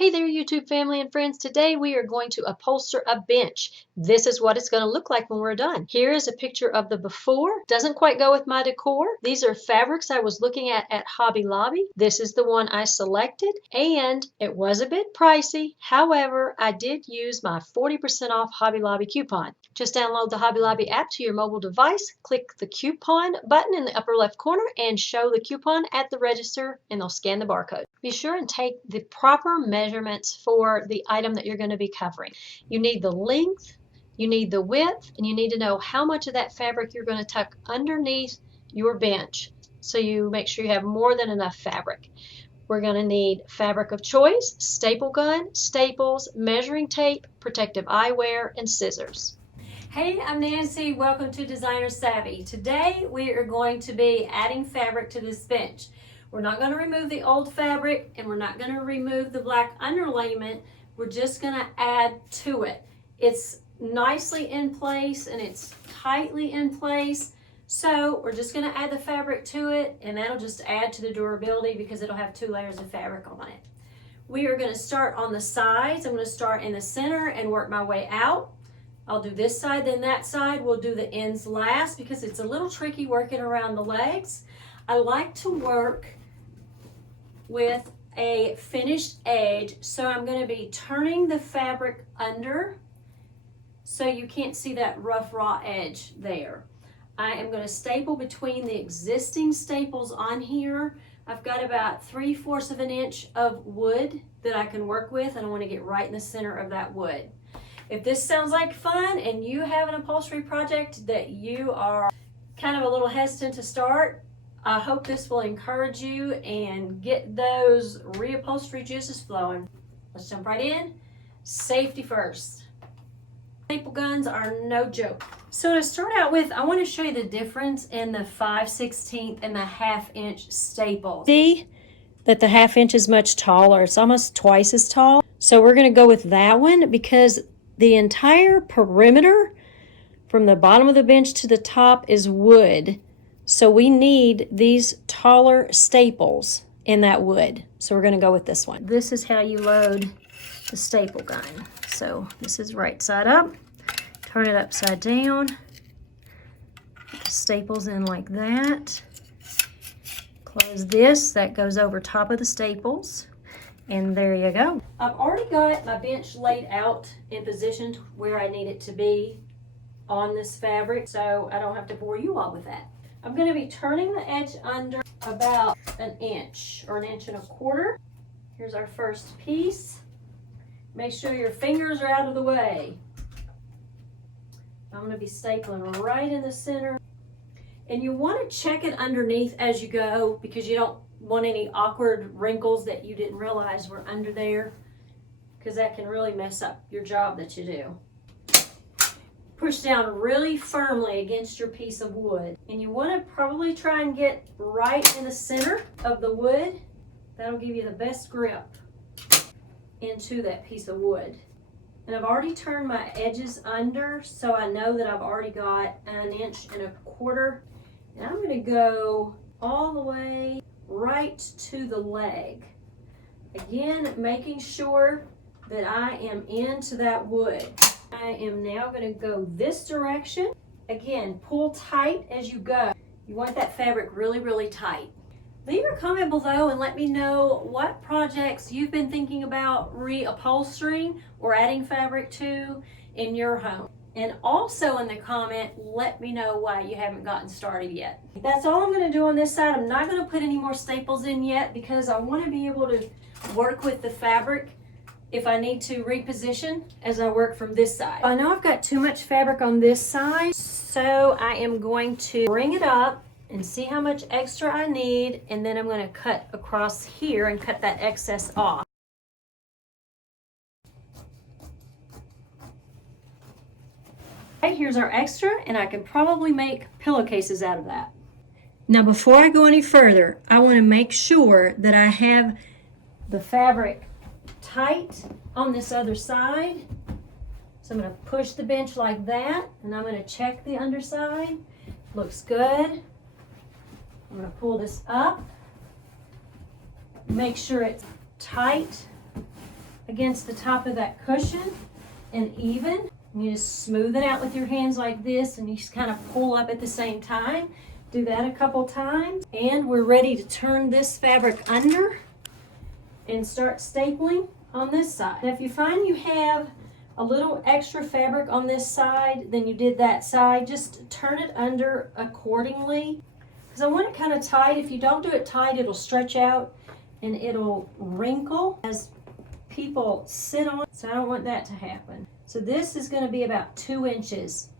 Hey there, YouTube family and friends. Today we are going to upholster a bench. This is what it's going to look like when we're done. Here is a picture of the before. Doesn't quite go with my decor. These are fabrics I was looking at Hobby Lobby. This is the one I selected, and it was a bit pricey. However, I did use my 40% off Hobby Lobby coupon. Just download the Hobby Lobby app to your mobile device, click the coupon button in the upper left corner, and show the coupon at the register, and they'll scan the barcode. Be sure and take the proper measurements for the item that you're going to be covering. You need the length, you need the width, and you need to know how much of that fabric you're going to tuck underneath your bench, so you make sure you have more than enough fabric. We're going to need fabric of choice, staple gun, staples, measuring tape, protective eyewear, and scissors. Hey, I'm Nancy. Welcome to Designer Savvy. Today we are going to be adding fabric to this bench. We're not going to remove the old fabric, and we're not going to remove the black underlayment. We're just going to add to it. It's nicely in place and it's tightly in place. So we're just going to add the fabric to it, and that'll just add to the durability because it'll have 2 layers of fabric on it. We are going to start on the sides. I'm going to start in the center and work my way out. I'll do this side, then that side. We'll do the ends last because it's a little tricky working around the legs. I like to work with a finished edge, so I'm going to be turning the fabric under so you can't see that rough raw edge there. I am going to staple between the existing staples on here. I've got about 3/4 of an inch of wood that I can work with, and I want to get right in the center of that wood. If this sounds like fun and you have an upholstery project that you are kind of a little hesitant to start, I hope this will encourage you and get those reupholstery juices flowing. Let's jump right in. Safety first. Staple guns are no joke. So to start out with, I want to show you the difference in the 5/16 and the 1/2 inch staples. See that the 1/2 inch is much taller. It's almost twice as tall. So we're going to go with that one because the entire perimeter from the bottom of the bench to the top is wood. So we need these taller staples in that wood. So we're going to go with this one. This is how you load the staple gun. So this is right side up. Turn it upside down. Put the staples in like that. Close this. That goes over top of the staples. And there you go. I've already got my bench laid out and positioned where I need it to be on this fabric, so I don't have to bore you all with that. I'm going to be turning the edge under about 1 inch or 1.25 inches. Here's our first piece. Make sure your fingers are out of the way. I'm going to be stapling right in the center. And you want to check it underneath as you go because you don't want any awkward wrinkles that you didn't realize were under there, because that can really mess up your job that you do. Push down really firmly against your piece of wood, and you want to probably try and get right in the center of the wood. That'll give you the best grip into that piece of wood. And I've already turned my edges under, so I know that I've already got 1.25 inches, and I'm going to go all the way right to the leg. Again, making sure that I am into that wood. I am now going to go this direction. Again, pull tight as you go. You want that fabric really, really tight. Leave your comment below and let me know what projects you've been thinking about reupholstering or adding fabric to in your home. And also in the comment, let me know why you haven't gotten started yet. That's all I'm going to do on this side. I'm not going to put any more staples in yet because I want to be able to work with the fabric if I need to reposition as I work from this side. I know I've got too much fabric on this side, so I am going to bring it up and see how much extra I need, and then I'm going to cut across here and cut that excess off. Okay, here's our extra, and I can probably make pillowcases out of that. Now before I go any further, I want to make sure that I have the fabric tight on this other side. So I'm going to push the bench like that, and I'm going to check the underside. Looks good. I'm going to pull this up, make sure it's tight against the top of that cushion and even. You just smooth it out with your hands like this, and you just kind of pull up at the same time. Do that a couple times, and we're ready to turn this fabric under and start stapling on this side. Now, if you find you have a little extra fabric on this side than you did that side, just turn it under accordingly, because I want it kind of tight. If you don't do it tight, it'll stretch out and it'll wrinkle as people sit on it, so I don't want that to happen. So this is going to be about 2 inches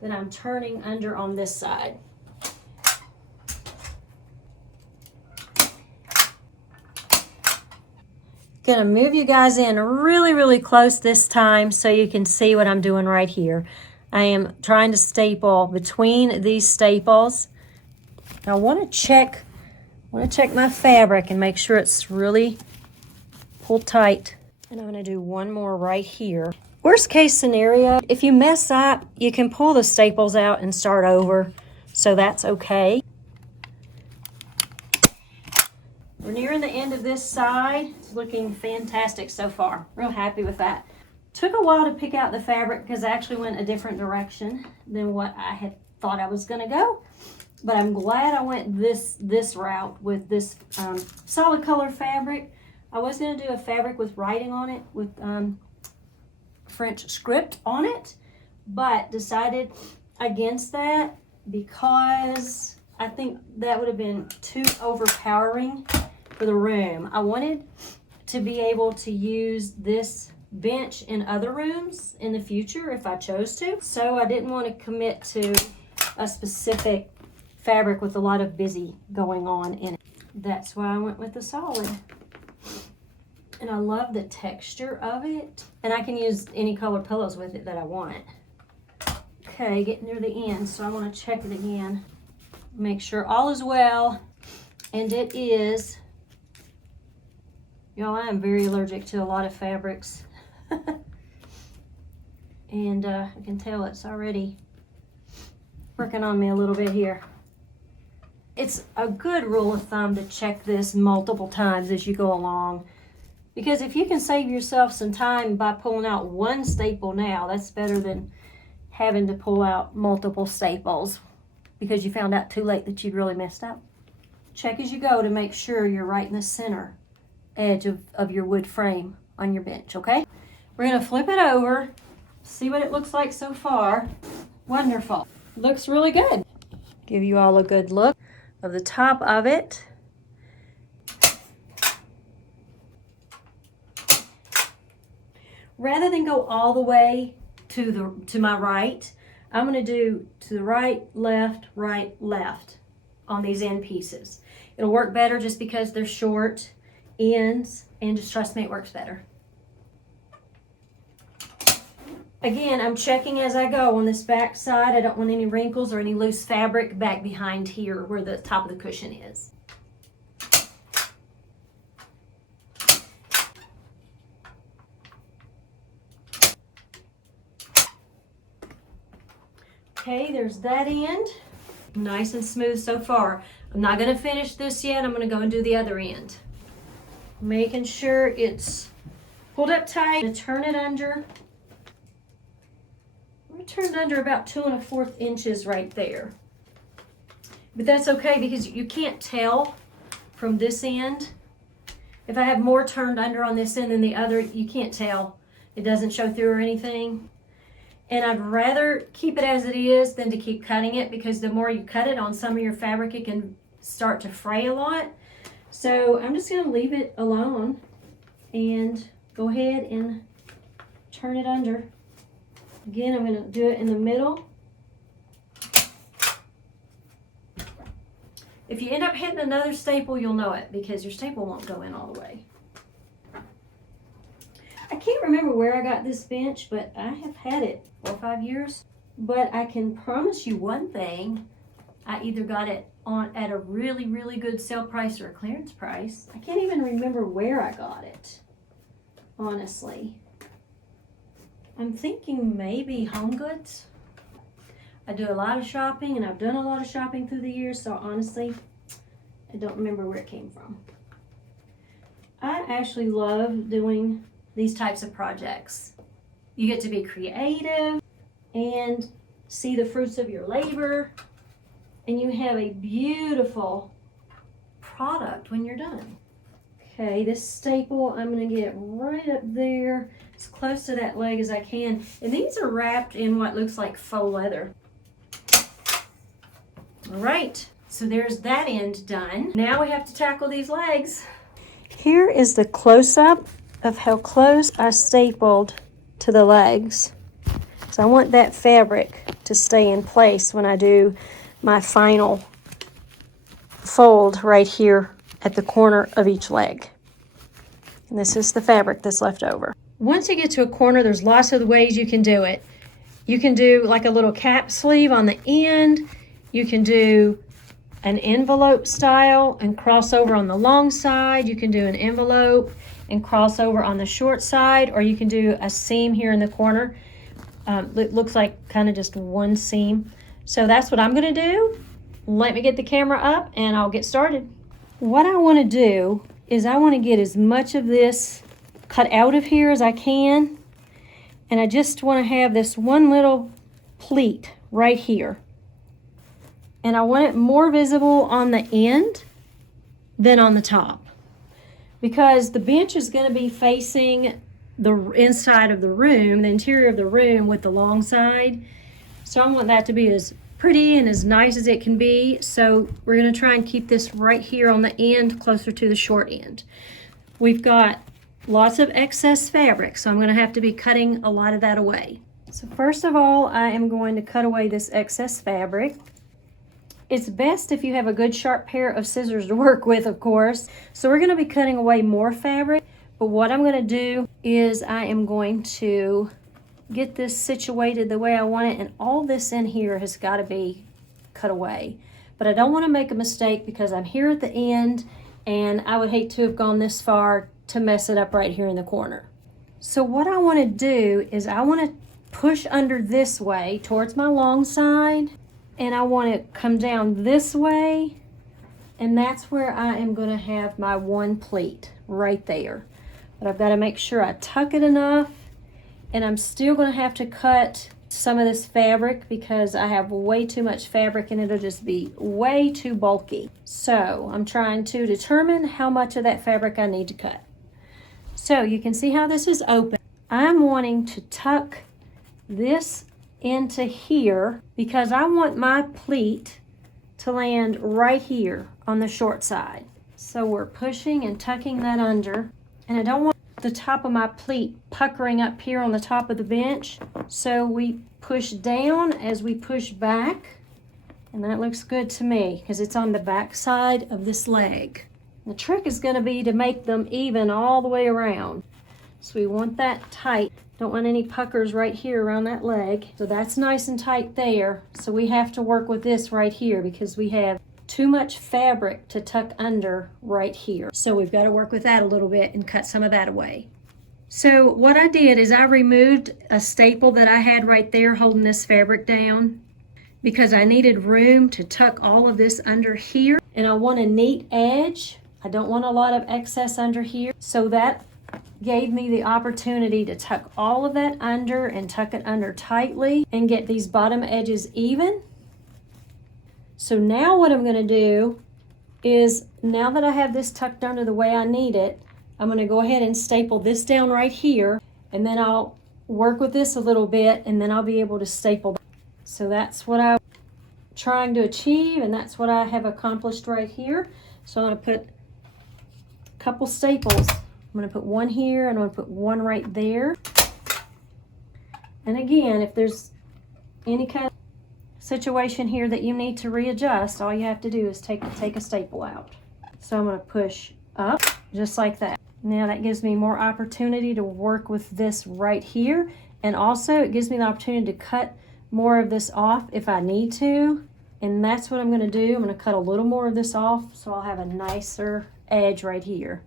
that I'm turning under on this side. Gonna move you guys in really close this time so you can see what I'm doing right here. I am trying to staple between these staples. I want to check my fabric and make sure it's really pulled tight. And I'm gonna do one more right here. Worst case scenario, if you mess up, you can pull the staples out and start over, so that's okay. We're nearing the end of this side. It's looking fantastic so far. Real happy with that. Took a while to pick out the fabric because I actually went a different direction than what I had thought I was gonna go. But I'm glad I went this route with this solid color fabric. I was gonna do a fabric with writing on it, with French script on it, but decided against that because I think that would have been too overpowering for the room. I wanted to be able to use this bench in other rooms in the future if I chose to. So I didn't want to commit to a specific fabric with a lot of busy going on in it. That's why I went with the solid. And I love the texture of it. And I can use any color pillows with it that I want. Okay, getting near the end, so I want to check it again. Make sure all is well. And it is. Y'all, I am very allergic to a lot of fabrics. And I can tell it's already working on me a little bit here. It's a good rule of thumb to check this multiple times as you go along. Because if you can save yourself some time by pulling out one staple now, that's better than having to pull out multiple staples because you found out too late that you'd really messed up. Check as you go to make sure you're right in the center edge of your wood frame on your bench, okay? We're gonna flip it over, see what it looks like so far. Wonderful. Looks really good. Give you all a good look of the top of it. Rather than go all the way to my right, I'm going to do to the right, left on these end pieces. It'll work better just because they're short ends, and just trust me, it works better. Again, I'm checking as I go on this back side. I don't want any wrinkles or any loose fabric back behind here where the top of the cushion is. Okay, there's that end. Nice and smooth so far. I'm not going to finish this yet. I'm going to go and do the other end. Making sure it's pulled up tight. I'm going to turn it under. I'm going to turn it under about 2 1/4 inches right there. But that's okay because you can't tell from this end. If I have more turned under on this end than the other, you can't tell. It doesn't show through or anything. And I'd rather keep it as it is than to keep cutting it, because the more you cut it on some of your fabric, it can start to fray a lot. So I'm just going to leave it alone and go ahead and turn it under. Again, I'm going to do it in the middle. If you end up hitting another staple, you'll know it because your staple won't go in all the way. I can't remember where I got this bench, but I have had it 4 or 5 years. But I can promise you one thing. I either got it at a really, really good sale price or a clearance price. I can't even remember where I got it, honestly. I'm thinking maybe Home Goods. I do a lot of shopping, and I've done a lot of shopping through the years, so honestly, I don't remember where it came from. I actually love doing these types of projects. You get to be creative and see the fruits of your labor, and you have a beautiful product when you're done. Okay, this staple, I'm going to get right up there, as close to that leg as I can. And these are wrapped in what looks like faux leather. All right, so there's that end done. Now we have to tackle these legs. Here is the close-up of how close I stapled to the legs. So I want that fabric to stay in place when I do my final fold right here at the corner of each leg. And this is the fabric that's left over. Once you get to a corner, there's lots of ways you can do it. You can do like a little cap sleeve on the end. You can do an envelope style and cross over on the long side. You can do an envelope and cross over on the short side, or you can do a seam here in the corner. It looks like kind of just one seam. So that's what I'm going to do. Let me get the camera up and I'll get started. What I want to do is I want to get as much of this cut out of here as I can. And I just want to have this one little pleat right here. And I want it more visible on the end than on the top, because the bench is going to be facing the inside of the room, the interior of the room with the long side. So I want that to be as pretty and as nice as it can be. So we're going to try and keep this right here on the end, closer to the short end. We've got lots of excess fabric, so I'm going to have to be cutting a lot of that away. So first of all, I am going to cut away this excess fabric. It's best if you have a good sharp pair of scissors to work with, of course. So we're going to be cutting away more fabric, but what I'm going to do is I am going to get this situated the way I want it, and all this in here has got to be cut away. But I don't want to make a mistake because I'm here at the end, and I would hate to have gone this far to mess it up right here in the corner. So what I want to do is I want to push under this way towards my long side, and I want to come down this way, and that's where I am going to have my one pleat right there. But I've got to make sure I tuck it enough, and I'm still going to have to cut some of this fabric because I have way too much fabric and it'll just be way too bulky. So I'm trying to determine how much of that fabric I need to cut. So you can see how this is open. I'm wanting to tuck this into here because I want my pleat to land right here on the short side. So we're pushing and tucking that under, and I don't want the top of my pleat puckering up here on the top of the bench. So we push down as we push back, and that looks good to me because it's on the back side of this leg. The trick is going to be to make them even all the way around. So we want that tight. Don't want any puckers right here around that leg. So that's nice and tight there. So we have to work with this right here because we have too much fabric to tuck under right here. So we've got to work with that a little bit and cut some of that away. So what I did is I removed a staple that I had right there holding this fabric down because I needed room to tuck all of this under here. And I want a neat edge. I don't want a lot of excess under here. So that gave me the opportunity to tuck all of that under and tuck it under tightly and get these bottom edges even. So now what I'm going to do is, now that I have this tucked under the way I need it, I'm going to go ahead and staple this down right here, and then I'll work with this a little bit, and then I'll be able to staple. So that's what I'm trying to achieve, and that's what I have accomplished right here. So I'm going to put a couple staples. I'm going to put one here, and I'm going to put one right there. And again, if there's any kind of situation here that you need to readjust, all you have to do is take a staple out. So I'm going to push up just like that. Now that gives me more opportunity to work with this right here, and also it gives me the opportunity to cut more of this off if I need to, and that's what I'm going to do. I'm going to cut a little more of this off so I'll have a nicer edge right here.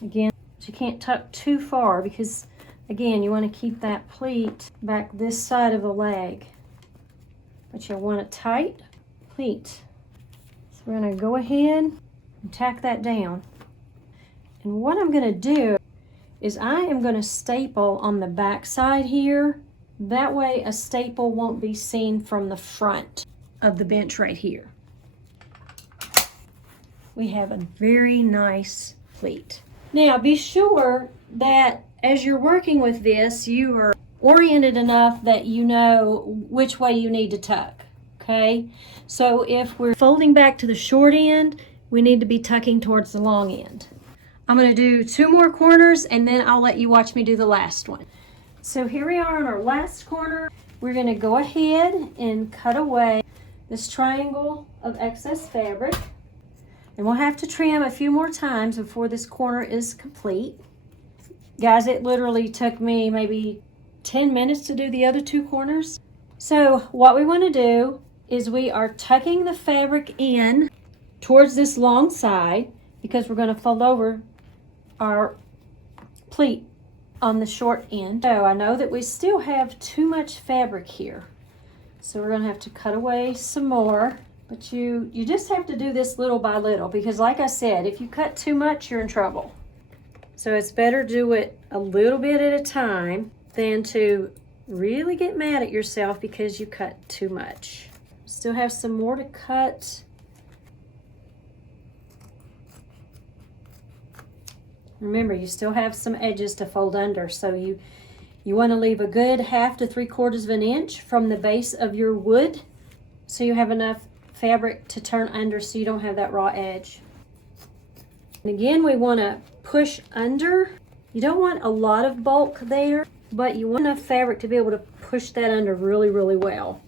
Again, you can't tuck too far because again, you want to keep that pleat back this side of the leg, but you'll want a tight pleat. So we're going to go ahead and tack that down. And what I'm going to do is I am going to staple on the back side here. That way a staple won't be seen from the front of the bench right here. We have a very nice pleat. Now be sure that as you're working with this, you are oriented enough that you know which way you need to tuck, okay? So if we're folding back to the short end, we need to be tucking towards the long end. I'm going to do 2 more corners and then I'll let you watch me do the last one. So here we are on our last corner. We're going to go ahead and cut away this triangle of excess fabric. And we'll have to trim a few more times before this corner is complete. Guys, it literally took me maybe 10 minutes to do the other 2 corners. So what we want to do is we are tucking the fabric in towards this long side because we're going to fold over our pleat on the short end. So I know that we still have too much fabric here. So we're going to have to cut away some more. But you just have to do this little by little because like I said, if you cut too much, you're in trouble. So it's better to do it a little bit at a time than to really get mad at yourself because you cut too much. Still have some more to cut. Remember, you still have some edges to fold under, so you want to leave a good 1/2 to 3/4 of an inch from the base of your wood so you have enough fabric to turn under so you don't have that raw edge. And again, we want to push under. You don't want a lot of bulk there, but you want enough fabric to be able to push that under really, really well.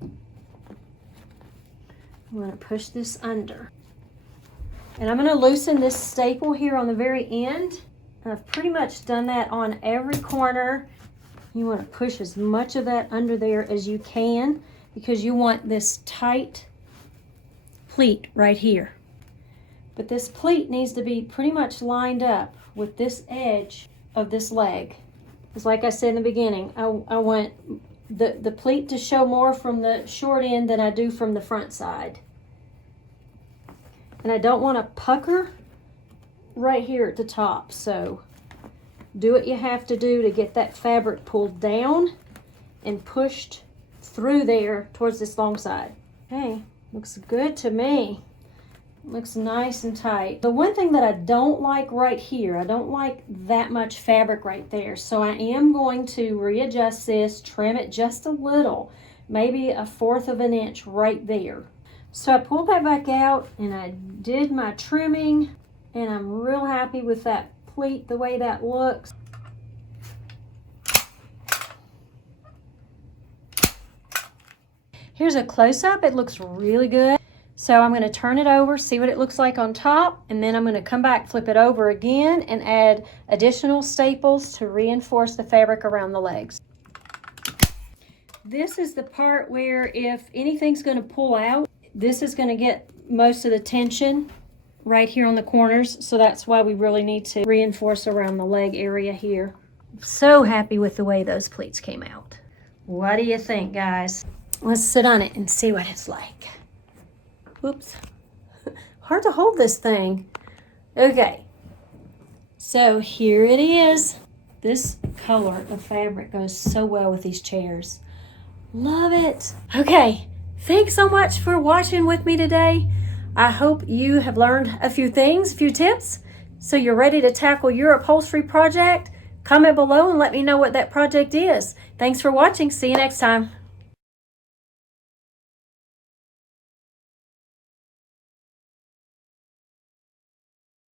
I'm going to push this under. And I'm going to loosen this staple here on the very end. I've pretty much done that on every corner. You want to push as much of that under there as you can because you want this tight pleat right here. But this pleat needs to be pretty much lined up with this edge of this leg. Because like I said in the beginning, I want the pleat to show more from the short end than I do from the front side. And I don't want to pucker right here at the top. So do what you have to do to get that fabric pulled down and pushed through there towards this long side. Okay, looks good to me. Looks nice and tight. The one thing that I don't like right here, I don't like that much fabric right there. So I am going to readjust this, trim it just a little, maybe 1/4 of an inch right there. So I pulled that back out and I did my trimming and I'm real happy with that pleat, the way that looks. Here's a close-up. It looks really good. So I'm going to turn it over, see what it looks like on top, and then I'm going to come back, flip it over again, and add additional staples to reinforce the fabric around the legs. This is the part where if anything's going to pull out, this is going to get most of the tension right here on the corners. So that's why we really need to reinforce around the leg area here. So happy with the way those pleats came out. What do you think, guys? Let's sit on it and see what it's like. Oops. Hard to hold this thing. Okay. So here it is. This color of fabric goes so well with these chairs. Love it. Okay. Thanks so much for watching with me today. I hope you have learned a few things, a few tips, so you're ready to tackle your upholstery project. Comment below and let me know what that project is. Thanks for watching. See you next time.